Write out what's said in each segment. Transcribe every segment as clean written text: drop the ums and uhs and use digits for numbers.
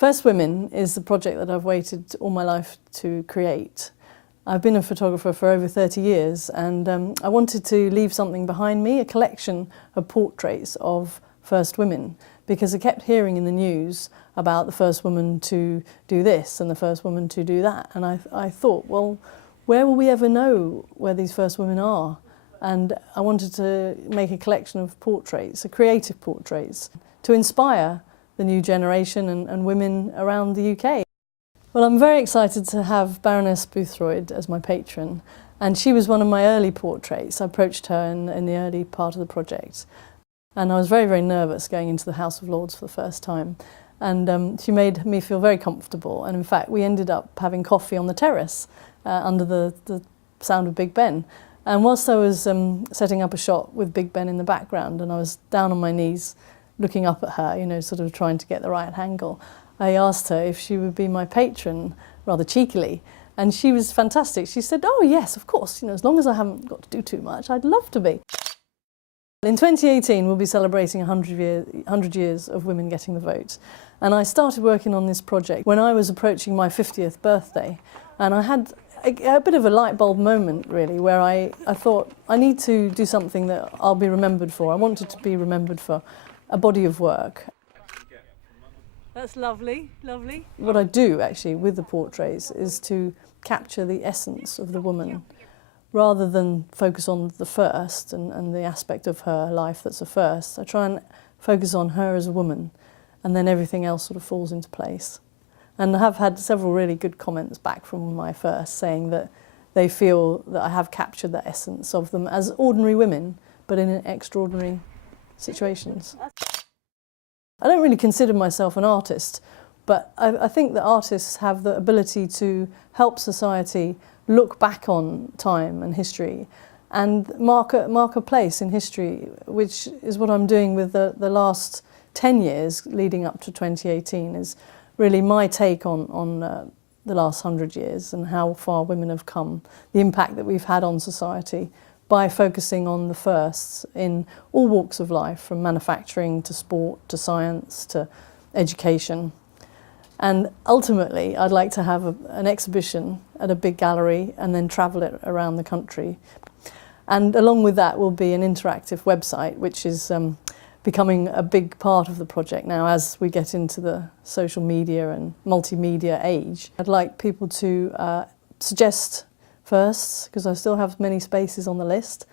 First Women is the project that I've waited all my life to create. I've been a photographer for over 30 years and I wanted to leave something behind me, a collection of portraits of first women, because I kept hearing in the news about the first woman to do this and the first woman to do that. And I thought, well, where will we ever know where these first women are? And I wanted to make a collection of portraits, creative portraits, to inspire the new generation and women around the UK. Well, I'm very excited to have Baroness Boothroyd as my patron, and she was one of my early portraits. I approached her in the early part of the project, and I was very, very nervous going into the House of Lords for the first time. And she made me feel very comfortable, and in fact we ended up having coffee on the terrace under the sound of Big Ben. And whilst I was setting up a shot with Big Ben in the background and I was down on my knees looking up at her, you know, sort of trying to get the right angle, I asked her if she would be my patron, rather cheekily, and she was fantastic. She said, "Oh yes, of course, you know, as long as I haven't got to do too much, I'd love to be." In 2018 we'll be celebrating 100 years of women getting the vote, and I started working on this project when I was approaching my 50th birthday, and I had a bit of a light bulb moment really, where I thought I need to do something that I'll be remembered for. I wanted to be remembered for a body of work. That's lovely, lovely. What I do actually with the portraits is to capture the essence of the woman rather than focus on the first and the aspect of her life that's a first. I try and focus on her as a woman, and then everything else sort of falls into place. And I have had several really good comments back from my first saying that they feel that I have captured the essence of them as ordinary women, but in extraordinary situations. I don't really consider myself an artist, but I think that artists have the ability to help society look back on time and history and mark a place in history, which is what I'm doing with the last 10 years leading up to 2018, is really my take on the last 100 years and how far women have come, the impact that we've had on society by focusing on the firsts in all walks of life, from manufacturing to sport to science to education. And ultimately, I'd like to have an exhibition at a big gallery and then travel it around the country. And along with that will be an interactive website, which is becoming a big part of the project now as we get into the social media and multimedia age. I'd like people to suggest firsts, because I still have many spaces on the list.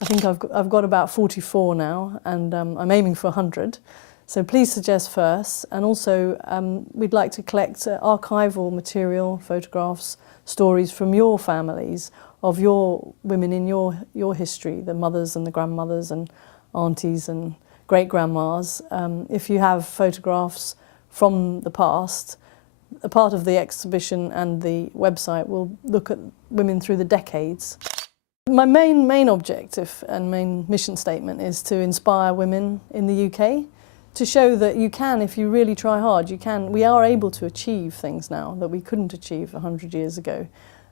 I think I've got about 44 now, and I'm aiming for 100. So please suggest firsts, and also we'd like to collect archival material, photographs, stories from your families, of your women in your history, the mothers and the grandmothers and aunties and great-grandmas. If you have photographs from the past, a part of the exhibition and the website will look at women through the decades. My main objective and main mission statement is to inspire women in the UK, to show that you can, if you really try hard, we are able to achieve things now that we couldn't achieve 100 years ago.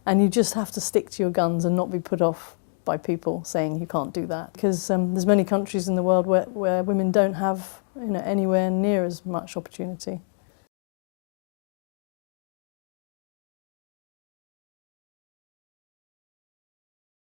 And you just have to stick to your guns and not be put off by people saying you can't do that. Because there's many countries in the world where women don't have, you know, anywhere near as much opportunity.